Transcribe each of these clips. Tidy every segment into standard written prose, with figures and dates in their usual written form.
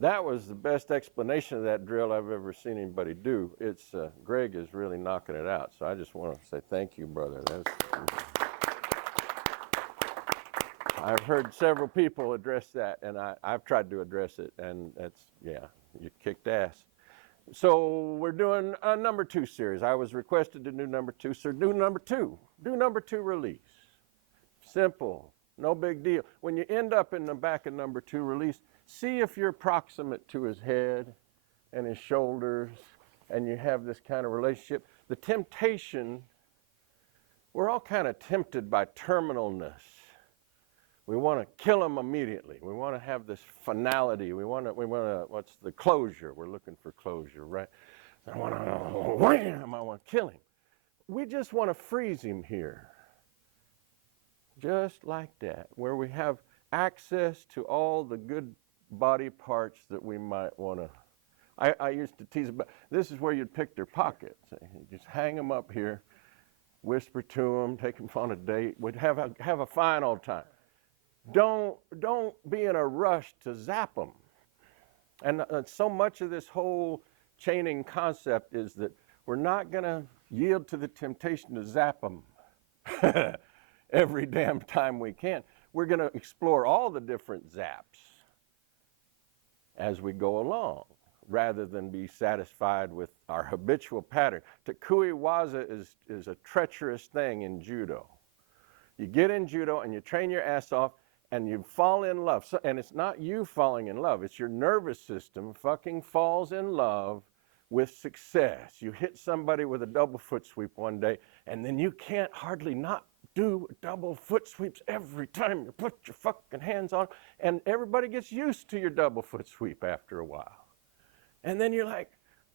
That was the best explanation of that drill I've ever seen anybody do. It's Greg is really knocking it out. So I just want to say thank you, brother. I've heard several people address that, and I've tried to address it, and that's, yeah, you kicked ass. So we're doing a number 2 series. I was requested to do number 2, so do number 2. Do number 2 release. Simple, no big deal. When you end up in the back of number 2 release, see if you're proximate to his head and his shoulders, and you have this kind of relationship. The temptation, we're all kind of tempted by terminalness. We want to kill him immediately. We want to have this finality. We want to, what's the closure? We're looking for closure, right? I want to, wham, I want to kill him. We just want to freeze him here. Just like that, where we have access to all the good body parts that we might want to. I used to tease about, this is where you'd pick their pockets. You just hang them up here, whisper to them, take them on a date. We'd have a fine old time. Don't be in a rush to zap them. And so much of this whole chaining concept is that we're not going to yield to the temptation to zap them every damn time we can. We're going to explore all the different zaps as we go along, rather than be satisfied with our habitual pattern. Takui waza is a treacherous thing in judo. You get in judo and you train your ass off and you fall in love. So, and it's not you falling in love, it's your nervous system fucking falls in love with success. You hit somebody with a double foot sweep one day, and then you can't hardly not do double foot sweeps every time you put your fucking hands on, and everybody gets used to your double foot sweep after a while. And then you're like,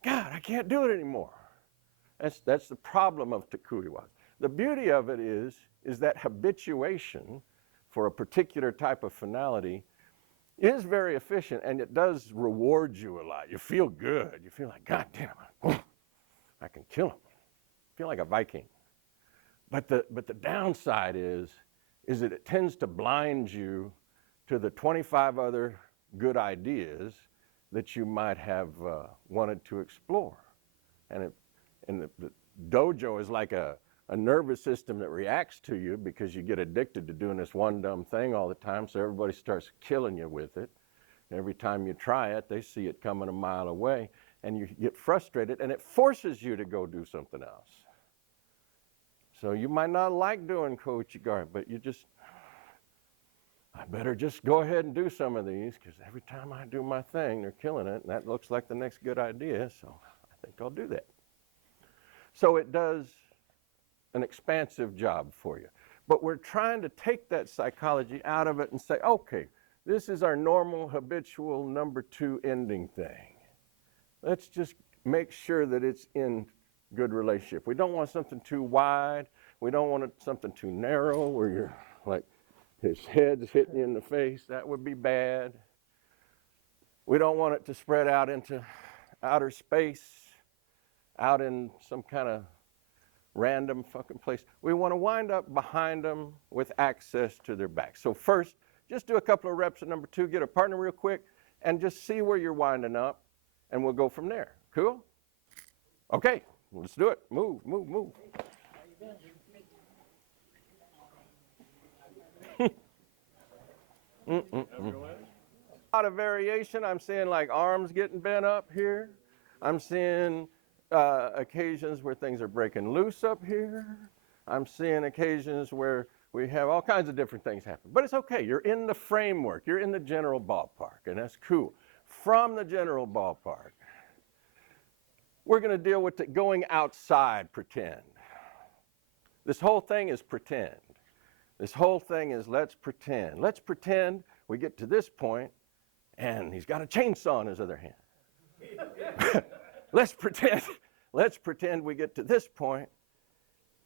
God, I can't do it anymore. That's the problem of Takuiwa. The beauty of it is that habituation for a particular type of finality is very efficient, and it does reward you a lot. You feel good. You feel like, God damn it, I can kill him. I feel like a Viking. But the downside is that it tends to blind you to the 25 other good ideas that you might have wanted to explore. And the dojo is like a nervous system that reacts to you because you get addicted to doing this one dumb thing all the time, so everybody starts killing you with it. Every time you try it, they see it coming a mile away, and you get frustrated, and it forces you to go do something else. So you might not like doing Koichi-gari, but you just, I better just go ahead and do some of these, because every time I do my thing, they're killing it, and that looks like the next good idea, so I think I'll do that. So it does an expansive job for you. But we're trying to take that psychology out of it and say, okay, this is our normal, habitual number 2 ending thing. Let's just make sure that it's in good relationship. We don't want something too wide. We don't want something too narrow where you're like, his head's hitting you in the face. That would be bad. We don't want it to spread out into outer space, out in some kind of random fucking place. We want to wind up behind them with access to their back. So first, just do a couple of reps at number 2, get a partner real quick, and just see where you're winding up, and we'll go from there. Cool? Okay, let's do it. Move, move, move. A lot of variation. I'm seeing like arms getting bent up here. I'm seeing occasions where things are breaking loose up here. I'm seeing occasions where we have all kinds of different things happen. But it's okay. You're in the framework. You're in the general ballpark, and that's cool. From the general ballpark, we're going to deal with the going outside pretend. This whole thing is pretend. This whole thing is let's pretend. Let's pretend we get to this point, and he's got a chainsaw in his other hand. Let's pretend we get to this point,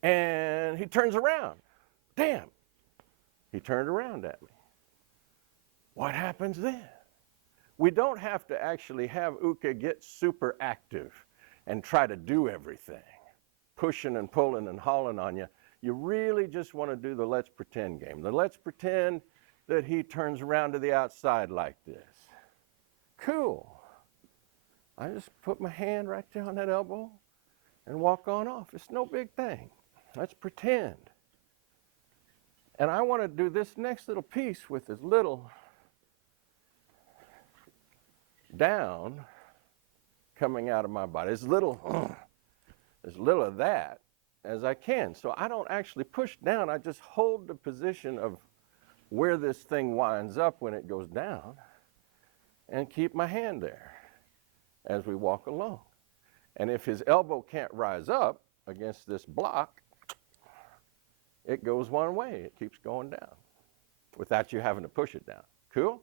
and he turns around. Damn, he turned around at me. What happens then? We don't have to actually have Uke get super active and try to do everything, pushing and pulling and hauling on you. You really just want to do the let's pretend game. The let's pretend that he turns around to the outside like this. Cool. I just put my hand right there on that elbow and walk on off. It's no big thing. Let's pretend. And I want to do this next little piece with as little down coming out of my body, as little of that as I can. So I don't actually push down. I just hold the position of where this thing winds up when it goes down and keep my hand there as we walk along. And if his elbow can't rise up against this block, it goes one way. It keeps going down without you having to push it down. Cool?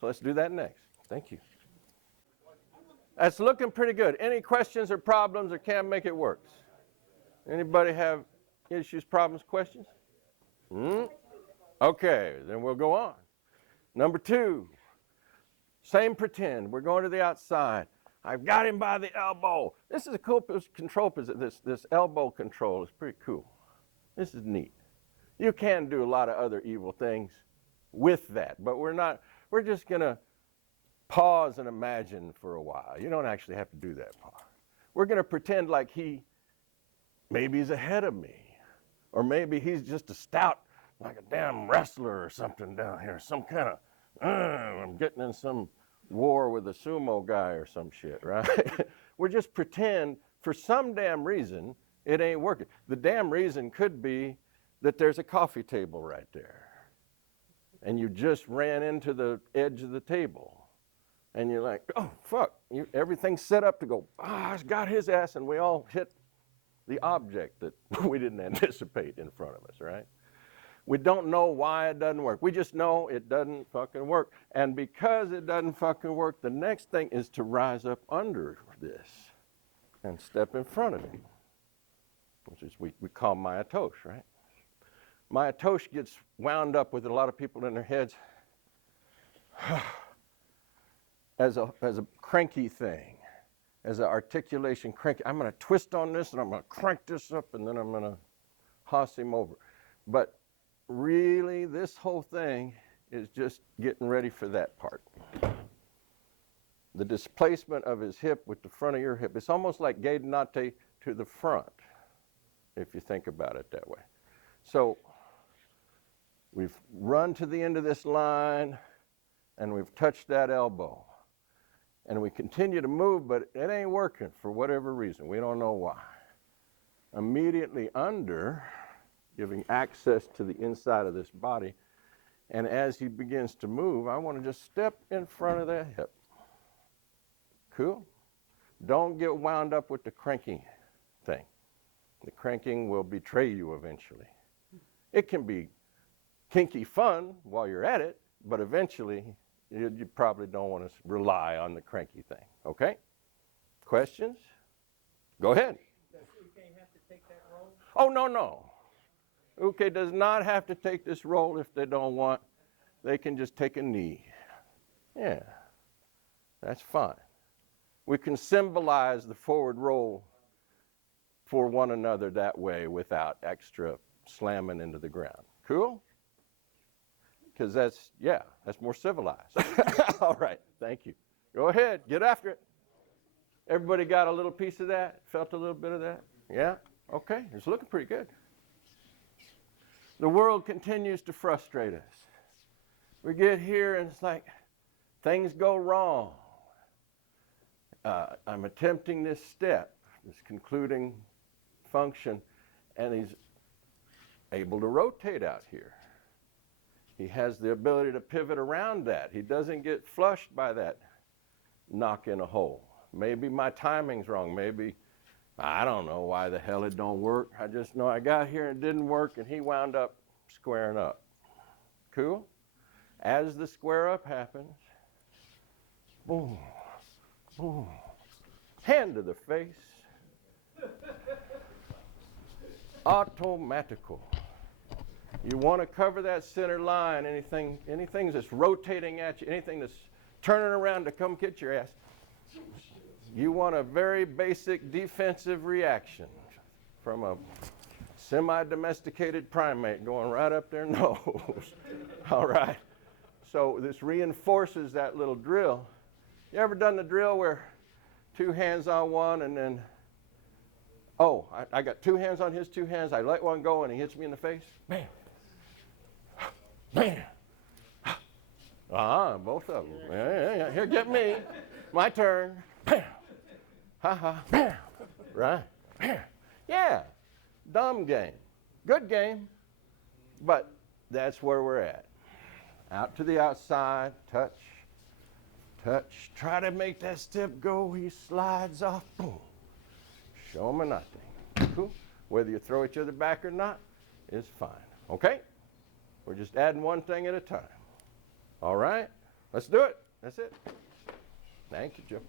So let's do that next. Thank you. That's looking pretty good. Any questions or problems or can't make it work? Anybody have issues, problems, questions? Okay, then we'll go on. Number 2, same pretend. We're going to the outside. I've got him by the elbow. This is a cool control position. This elbow control is pretty cool. This is neat. You can do a lot of other evil things with that, but we're just going to pause and imagine for a while. You don't actually have to do that part. We're going to pretend like maybe he's ahead of me, or maybe he's just a stout, like a damn wrestler or something down here, some kind of, I'm getting in some war with a sumo guy or some shit, right? We're just pretend for some damn reason it ain't working. The damn reason could be that there's a coffee table right there, and you just ran into the edge of the table, and you're like, oh, fuck, everything's set up to go, it's got his ass, and we all hit the object that we didn't anticipate in front of us, right? We don't know why it doesn't work. We just know it doesn't fucking work. And because it doesn't fucking work, the next thing is to rise up under this and step in front of it, which is we call myatosh, right? Myatosh gets wound up with a lot of people in their heads as a cranky thing, as an articulation cranky. I'm going to twist on this and I'm going to crank this up and then I'm going to hoss him over. But really, this whole thing is just getting ready for that part. The displacement of his hip with the front of your hip. It's almost like gainate to the front, if you think about it that way. So we've run to the end of this line, and we've touched that elbow. And we continue to move, but it ain't working for whatever reason. We don't know why. Immediately under, giving access to the inside of this body. And as he begins to move, I want to just step in front of that hip. Cool? Don't get wound up with the cranking thing. The cranking will betray you eventually. It can be kinky fun while you're at it, but eventually you probably don't want to rely on the cranky thing. Okay? Questions? Go ahead. Does Uke have to take that role? Oh, no. Uke does not have to take this role if they don't want. They can just take a knee. Yeah, that's fine. We can symbolize the forward roll for one another that way without extra slamming into the ground. Cool? Because that's more civilized. All right, thank you. Go ahead, get after it. Everybody got a little piece of that? Felt a little bit of that? Yeah? Okay, it's looking pretty good. The world continues to frustrate us. We get here and it's like things go wrong. I'm attempting this step, this concluding function, and he's able to rotate out here. He has the ability to pivot around that. He doesn't get flushed by that knock in a hole. Maybe my timing's wrong. Maybe, I don't know why the hell it don't work. I just know I got here and it didn't work and he wound up squaring up. Cool? As the square up happens, boom, boom, hand to the face, automatical. You want to cover that center line, anything that's rotating at you, anything that's turning around to come get your ass. You want a very basic defensive reaction from a semi-domesticated primate going right up their nose. All right. So this reinforces that little drill. You ever done the drill where 2 hands on one and then, oh, I got 2 hands on his 2 hands, I let one go and he hits me in the face? Bam. Bam. Both of them. Yeah. Here, get me. My turn. Bam. Ha ha. Bam. Right. Bam. Yeah. Dumb game. Good game. But that's where we're at. Out to the outside. Touch. Touch. Try to make that step go. He slides off. Boom. Show him a nothing. Cool. Whether you throw each other back or not is fine. Okay? We're just adding one thing at a time. All right? Let's do it. That's it. Thank you, Joe.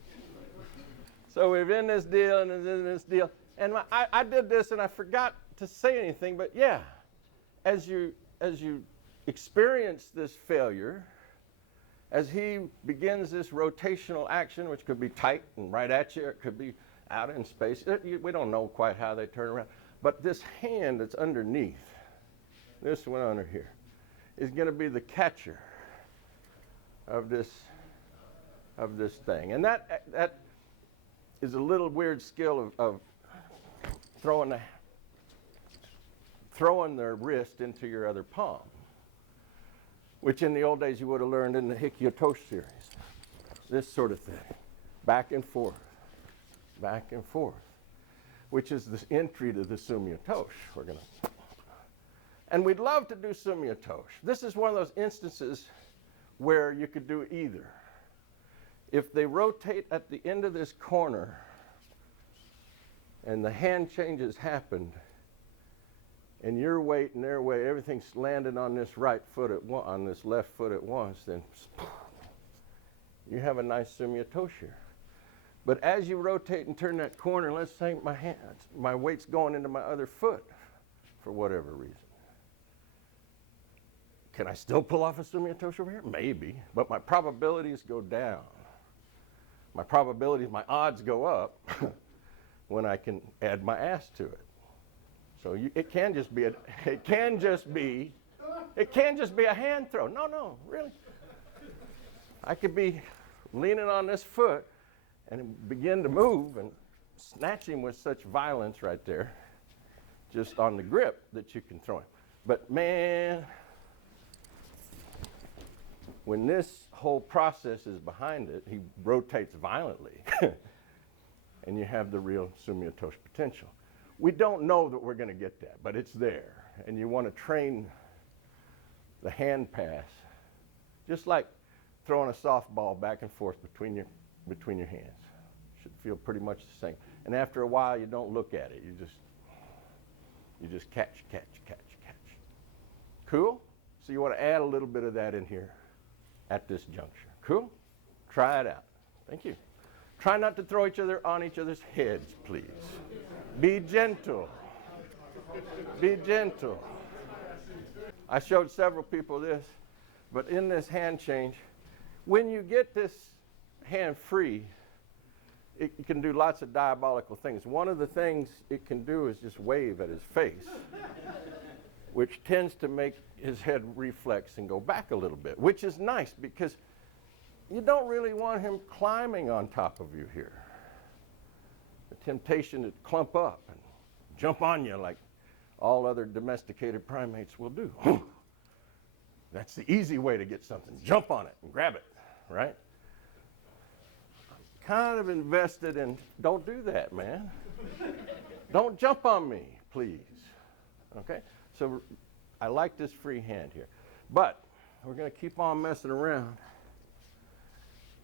So we're in this deal and in this deal. And I did this and I forgot to say anything, but yeah, as you experience this failure, as he begins this rotational action, which could be tight and right at you, or it could be out in space. We don't know quite how they turn around. But this hand that's underneath, this one under here, is going to be the catcher of this thing. And that is a little weird skill of throwing their wrist into your other palm, which in the old days you would have learned in the Aikido series. This sort of thing, back and forth, which is the entry to the Sumiyatoshi. And we'd love to do Sumiyatoshi. This is one of those instances where you could do either. If they rotate at the end of this corner and the hand changes happened, and your weight and their weight, everything's landed on this right foot on this left foot at once, then you have a nice Sumiyatoshi here. But as you rotate and turn that corner, let's say my weight's going into my other foot for whatever reason. Can I still pull off a Sumiyatoshi over here? Maybe, but my probabilities go down. My odds go up when I can add my ass to it. So it can just be a hand throw. No, really. I could be leaning on this foot and begin to move and snatch him with such violence right there, just on the grip that you can throw him. But man, when this whole process is behind it, he rotates violently, and you have the real Sumiyatoshi potential. We don't know that we're going to get that, but it's there. And you want to train the hand pass, just like throwing a softball back and forth between your hands. Should feel pretty much the same. And after a while, you don't look at it. You just catch. Cool? So you want to add a little bit of that in here at this juncture. Cool? Try it out. Thank you. Try not to throw each other on each other's heads, please. Be gentle. Be gentle. I showed several people this, but in this hand change, when you get this hand free, it can do lots of diabolical things. One of the things it can do is just wave at his face, which tends to make his head reflex and go back a little bit, which is nice because you don't really want him climbing on top of you here. The temptation to clump up and jump on you like all other domesticated primates will do. That's the easy way to get something. Jump on it and grab it, right? I'm kind of invested in, don't do that, man. Don't jump on me, please. Okay? So I like this free hand here. But we're going to keep on messing around.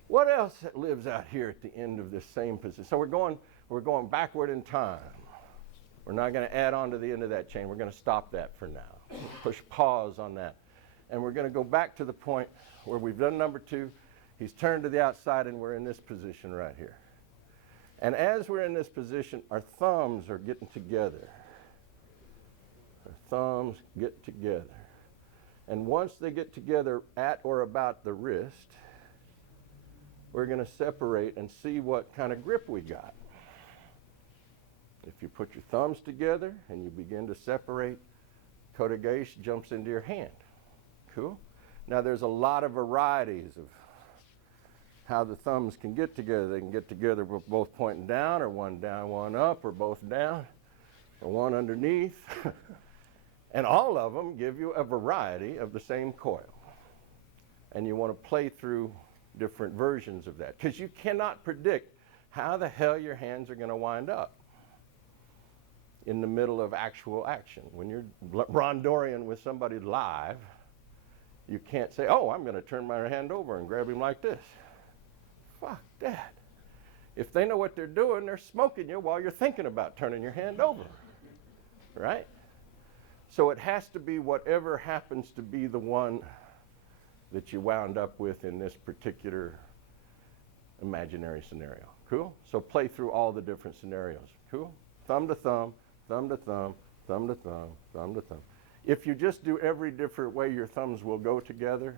What else lives out here at the end of this same position? So we're going backward in time. We're not going to add on to the end of that chain. We're going to stop that for now. Push pause on that. And we're going to go back to the point where we've done number 2. He's turned to the outside and we're in this position right here. And as we're in this position, our thumbs are getting together. Our thumbs get together. And once they get together at or about the wrist, we're going to separate and see what kind of grip we got. If you put your thumbs together and you begin to separate, Kotegaeshi jumps into your hand. Cool? Now there's a lot of varieties how the thumbs can get together. They can get together with both pointing down, or one down, one up, or both down, or one underneath. And all of them give you a variety of the same coil. And you want to play through different versions of that, because you cannot predict how the hell your hands are going to wind up in the middle of actual action. When you're rondorian with somebody live, you can't say, oh, I'm going to turn my hand over and grab him like this. Fuck that. If they know what they're doing, they're smoking you while you're thinking about turning your hand over, right? So it has to be whatever happens to be the one that you wound up with in this particular imaginary scenario. Cool? So play through all the different scenarios. Cool? Thumb to thumb, thumb to thumb, thumb to thumb, thumb to thumb. If you just do every different way your thumbs will go together,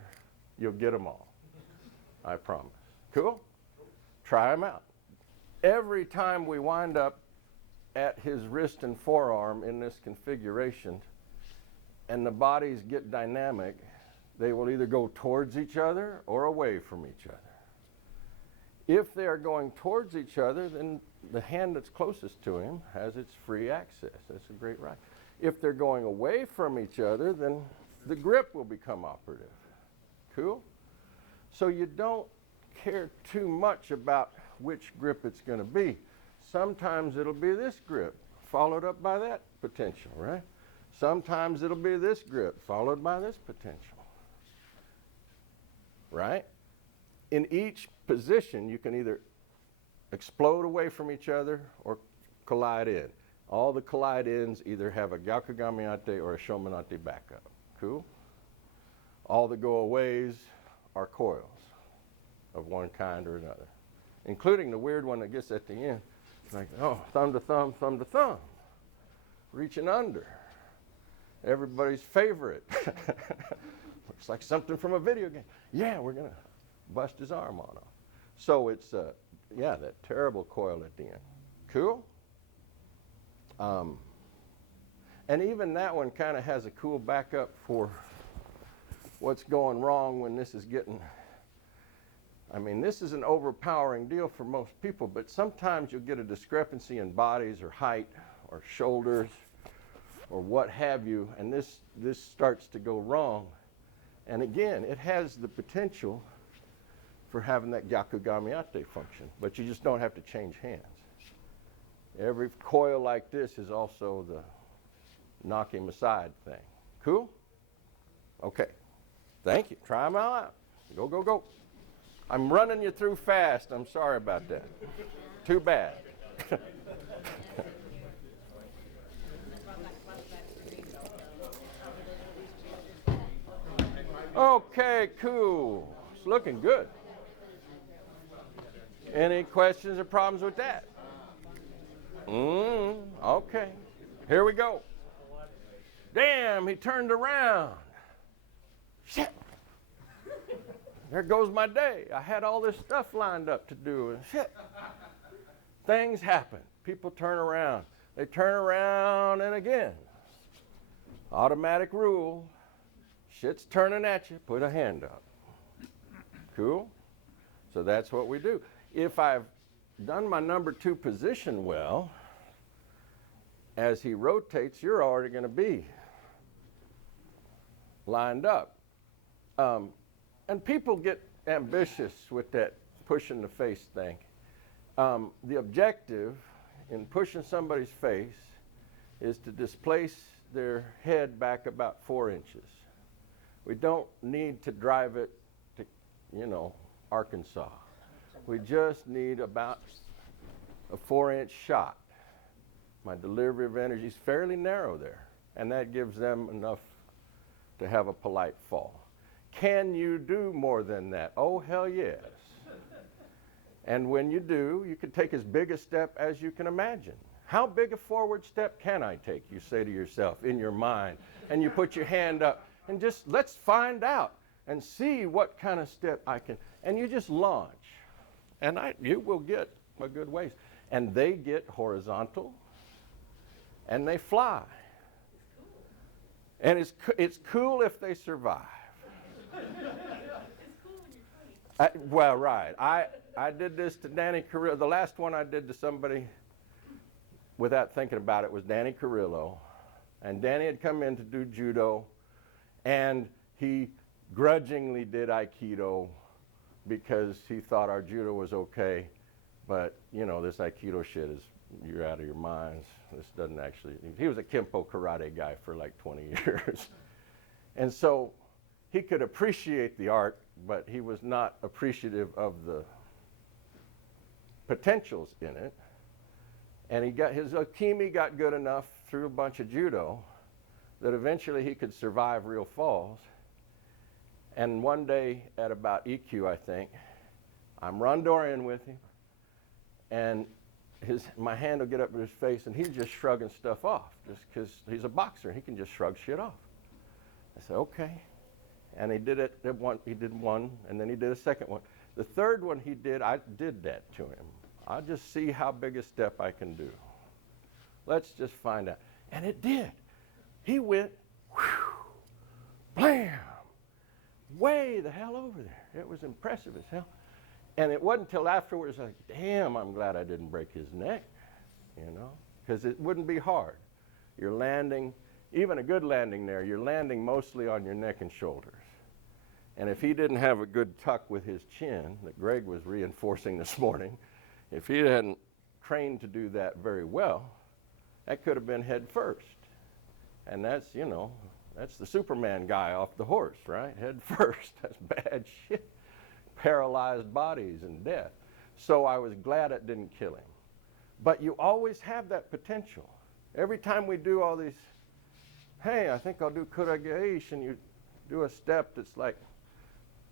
you'll get them all. I promise. Cool? Try them out. Every time we wind up at his wrist and forearm in this configuration, and the bodies get dynamic, they will either go towards each other or away from each other. If they are going towards each other, then the hand that's closest to him has its free access. That's a great right. If they're going away from each other, then the grip will become operative. Cool? So you don't care too much about which grip it's going to be. Sometimes it'll be this grip, followed up by that potential, right? Sometimes it'll be this grip, followed by this potential, right? In each position, you can either explode away from each other or collide in. All the collide ins either have a Gyakugamiate or a Shomanate backup. Cool? All the go aways are coils of one kind or another, including the weird one that gets at the end. Like, oh, thumb to thumb, thumb to thumb. Reaching under. Everybody's favorite. Looks like something from a video game. Yeah, we're going to bust his arm on him. So it's, yeah, that terrible coil at the end. Cool? And even that one kind of has a cool backup for what's going wrong when this is getting, I mean, this is an overpowering deal for most people, but sometimes you'll get a discrepancy in bodies or height or shoulders or what have you, and this starts to go wrong. And again, it has the potential for having that Gyakugamiate function, but you just don't have to change hands. Every coil like this is also the knock him aside thing. Cool? Okay. Thank you. Try them all out. Go, go, go. I'm running you through fast. I'm sorry about that. Too bad. Okay, cool. It's looking good. Any questions or problems with that? Okay. Here we go. Damn, he turned around. Shit. There goes my day. I had all this stuff lined up to do, and shit. Things happen. People turn around. They turn around, and again, automatic rule. Shit's turning at you, put a hand up. Cool? So that's what we do. If I've done my number 2 position well, as he rotates, you're already going to be lined up. And people get ambitious with that pushing the face thing. The objective in pushing somebody's face is to displace their head back about 4 inches. We don't need to drive it to, Arkansas. We just need about a 4-inch shot. My delivery of energy is fairly narrow there, and that gives them enough to have a polite fall. Can you do more than that? Oh, hell yes. And when you do, you can take as big a step as you can imagine. How big a forward step can I take, you say to yourself in your mind, and you put your hand up, and just let's find out and see what kind of step I can, and you just launch. And you will get a good ways. And they get horizontal, and they fly. And it's cool if they survive. Well, right. I did this to Danny Carrillo. The last one I did to somebody without thinking about it was Danny Carrillo. And Danny had come in to do judo, and he grudgingly did Aikido because he thought our judo was okay. But, you know, this Aikido shit is, you're out of your minds. This doesn't actually, he was a Kempo karate guy for like 20 years. And so he could appreciate the art, but he was not appreciative of the potentials in it. And he got, his Okimi got good enough through a bunch of judo that eventually he could survive real falls. And one day at about EQ, I think, I'm rondorian with him, and my hand will get up to his face, and he's just shrugging stuff off, just because he's a boxer. He can just shrug shit off. I said, okay. And he did it, he did one, and then he did a second one. The third one he did, I did that to him. I'll just see how big a step I can do. Let's just find out. And it did. He went, whew, blam, way the hell over there. It was impressive as hell. And it wasn't until afterwards, like, damn, I'm glad I didn't break his neck, you know, because it wouldn't be hard. You're landing, even a good landing there, you're landing mostly on your neck and shoulders. And if he didn't have a good tuck with his chin that Greg was reinforcing this morning, if he hadn't trained to do that very well, that could have been head first. And that's, you know, that's the Superman guy off the horse, right? Head first. That's bad shit. Paralyzed bodies and death. So I was glad it didn't kill him. But you always have that potential. Every time we do all these, hey, I think I'll do kurage, and you do a step that's like,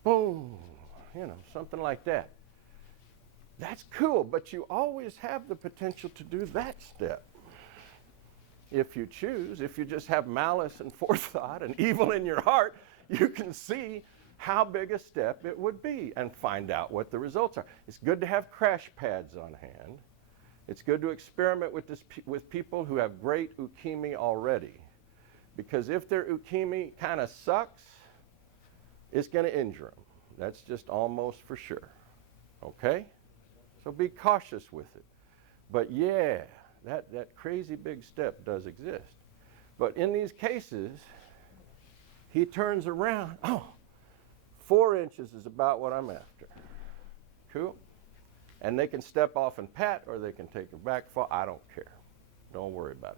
boom, you know, something like that. That's cool, but you always have the potential to do that step. If you choose, if you just have malice and forethought and evil in your heart, you can see how big a step it would be and find out what the results are. It's good to have crash pads on hand. It's good to experiment with this with people who have great ukemi already. Because if their ukemi kind of sucks, it's going to injure them. That's just almost for sure. Okay? So be cautious with it. But yeah, that crazy big step does exist. But in these cases, he turns around. Oh, 4 inches is about what I'm after. Cool? And they can step off and pat, or they can take a back fall. I don't care. Don't worry about it.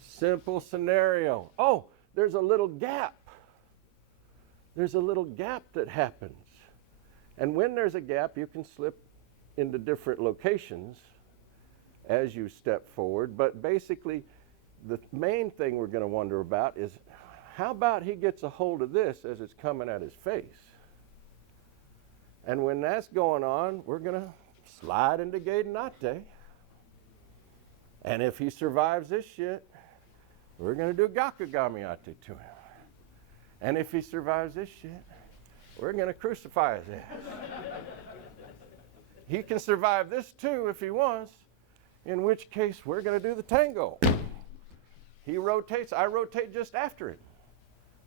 Simple scenario. Oh, there's a little gap. There's a little gap that happens. And when there's a gap, you can slip into different locations as you step forward. But basically, the main thing we're going to wonder about is, how about he gets a hold of this as it's coming at his face? And when that's going on, we're going to slide into Gadenate. And if he survives this shit, we're going to do Gakugamiate to him. And if he survives this shit, we're going to crucify his ass. He can survive this too if he wants, in which case we're going to do the tango. He rotates, I rotate just after it.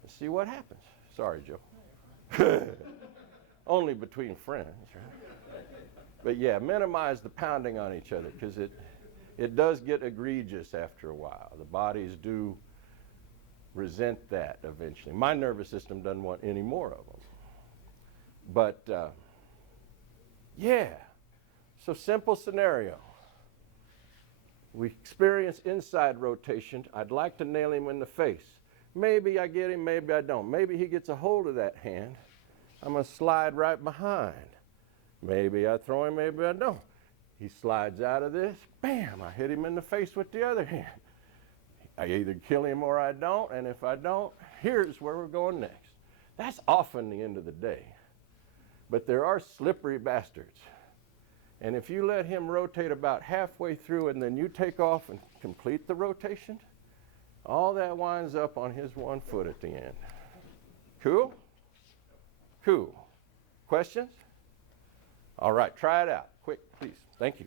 Let's see what happens. Sorry, Joe. Only between friends, right? But yeah, minimize the pounding on each other, because it does get egregious after a while. The bodies do resent that eventually. My nervous system doesn't want any more of them. But yeah, so simple scenario. We experience inside rotation. I'd like to nail him in the face. Maybe I get him, maybe I don't. Maybe he gets a hold of that hand. I'm going to slide right behind. Maybe I throw him, maybe I don't. He slides out of this, bam, I hit him in the face with the other hand. I either kill him or I don't, and if I don't, here's where we're going next. That's often the end of the day. But there are slippery bastards. And if you let him rotate about halfway through and then you take off and complete the rotation, all that winds up on his one foot at the end. Cool? Cool. Questions? All right, try it out. Quick, please. Thank you.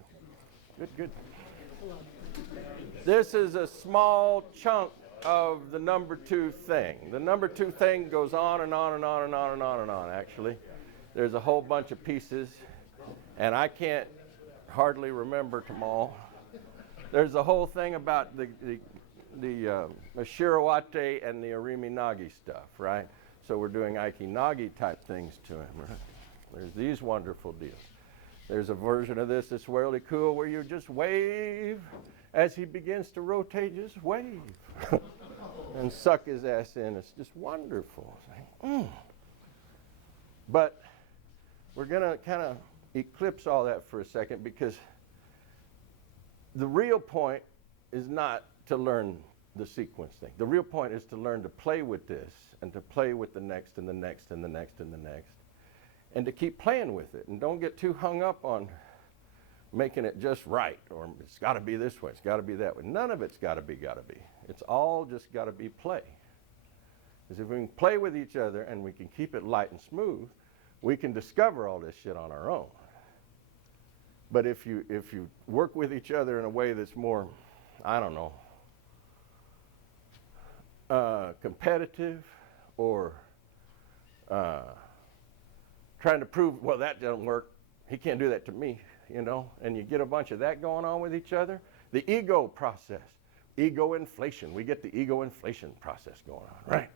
Good, good. This is a small chunk of the number two thing. The number two thing goes on and on and on and on and on and on, actually. There's a whole bunch of pieces, and I can't hardly remember them all. There's a whole thing about the Shirawate and the Ariminagi stuff, right? So we're doing Aikinagi type things to him, right? There's these wonderful deals. There's a version of this that's really cool where you just wave as he begins to rotate, just wave and suck his ass in. It's just wonderful. But we're going to kind of eclipse all that for a second, because the real point is not to learn the sequence thing. The real point is to learn to play with this and to play with the next and the next and the next and the next, and to keep playing with it. And don't get too hung up on making it just right, or it's got to be this way, it's got to be that way. None of it's got to be. It's all just got to be play. Because if we can play with each other and we can keep it light and smooth, we can discover all this shit on our own. But if you work with each other in a way that's more, I don't know, competitive, or trying to prove, well, that doesn't work, he can't do that to me, you know, and you get a bunch of that going on with each other. The ego process, ego inflation. We get the ego inflation process going on, right?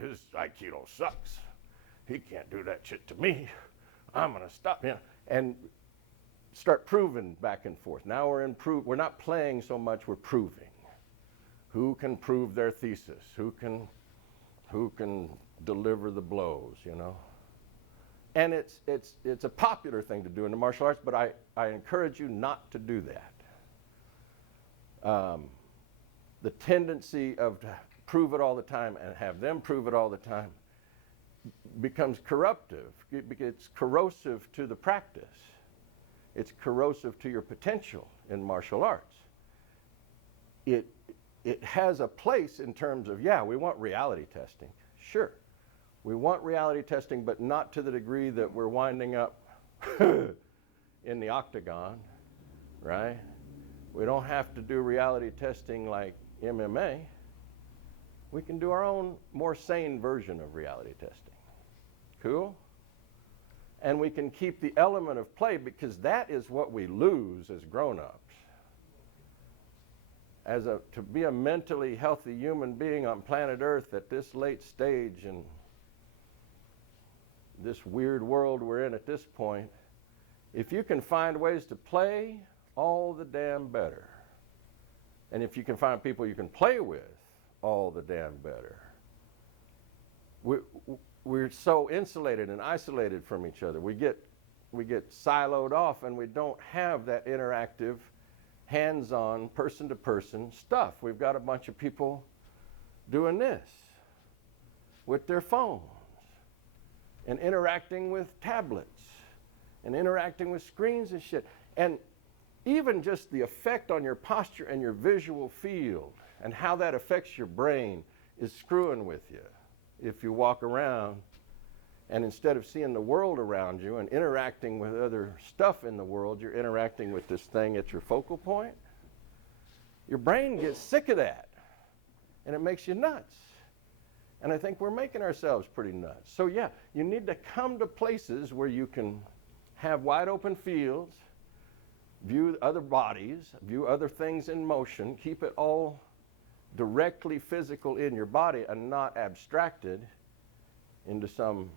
His Aikido sucks. He can't do that shit to me. I'm going to stop him. And start proving back and forth. Now we're not playing so much, we're proving. Who can prove their thesis? Who can deliver the blows, you know? And it's a popular thing to do in the martial arts, but I encourage you not to do that. The tendency of to prove it all the time and have them prove it all the time becomes corruptive. It's corrosive to the practice. It's corrosive to your potential in martial arts. It has a place in terms of, yeah, we want reality testing. Sure. We want reality testing, but not to the degree that we're winding up in the octagon, right? We don't have to do reality testing like MMA. We can do our own more sane version of reality testing. Cool? And we can keep the element of play, because that is what we lose as grown-ups. To be a mentally healthy human being on planet Earth at this late stage in this weird world we're in at this point, if you can find ways to play, all the damn better. And if you can find people you can play with, all the damn better. We're so insulated and isolated from each other. We get siloed off, and we don't have that interactive, hands-on, person-to-person stuff. We've got a bunch of people doing this with their phones and interacting with tablets and interacting with screens and shit. And even just the effect on your posture and your visual field and how that affects your brain is screwing with you. If you walk around and instead of seeing the world around you and interacting with other stuff in the world, you're interacting with this thing at your focal point, your brain gets sick of that, and it makes you nuts. And I think we're making ourselves pretty nuts. So yeah, you need to come to places where you can have wide open fields, view other bodies, view other things in motion, keep it all directly physical in your body and not abstracted into some.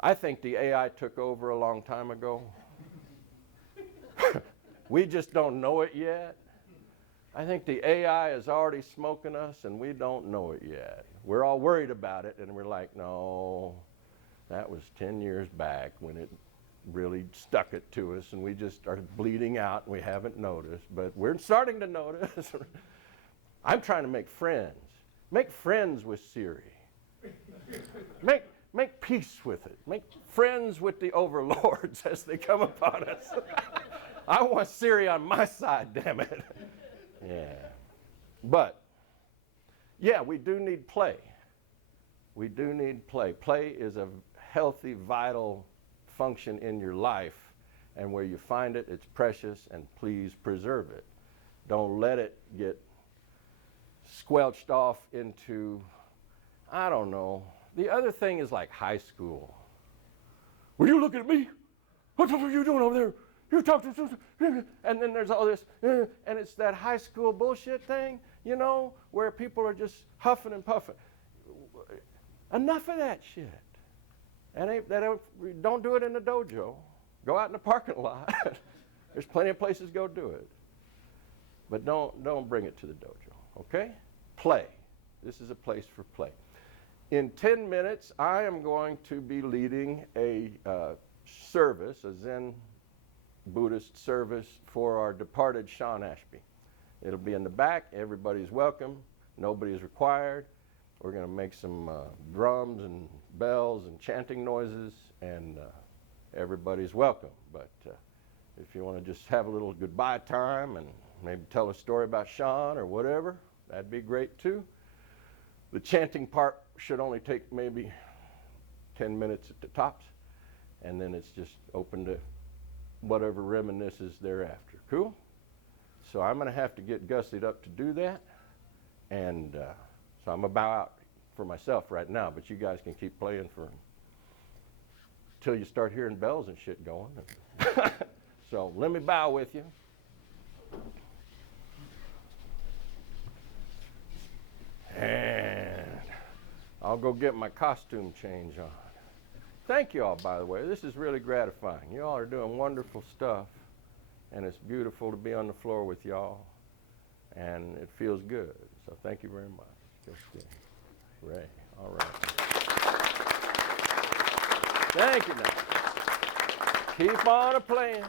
I think the AI took over a long time ago. We just don't know it yet. I think the AI is already smoking us and we don't know it yet. We're all worried about it, and we're like, no, that was 10 years back when it really stuck it to us and we just started bleeding out and we haven't noticed, but we're starting to notice. I'm trying to make friends. Make friends with Siri. Make peace with it. Make friends with the overlords as they come upon us. I want Siri on my side, damn it. Yeah. But, yeah, we do need play. We do need play. Play is a healthy, vital function in your life, and where you find it, it's precious, and please preserve it. Don't let it get squelched off into, I don't know. The other thing is like high school. Were you looking at me? What are you doing over there? You talk to, and then there's all this, and it's that high school bullshit thing, you know, where people are just huffing and puffing. Enough of that shit. And don't do it in the dojo. Go out in the parking lot. There's plenty of places to go do it. But don't bring it to the dojo, okay? Play. This is a place for play. In 10 minutes, I am going to be leading a service, a Zen Buddhist service for our departed Sean Ashby. It'll be in the back. Everybody's welcome. Nobody is required. We're going to make some drums and bells and chanting noises, and everybody's welcome. But if you want to just have a little goodbye time and maybe tell a story about Sean or whatever, that'd be great too. The chanting part should only take maybe 10 minutes at the tops, and then it's just open to whatever reminisces thereafter. Cool? So I'm going to have to get gussied up to do that, and so I'm going to bow out for myself right now, but you guys can keep playing till you start hearing bells and shit going. So let me bow with you. And I'll go get my costume change on. Thank you all, by the way. This is really gratifying. You all are doing wonderful stuff, and it's beautiful to be on the floor with y'all, and it feels good. So thank you very much. Just Ray. All right. Thank you now. Keep on a playing.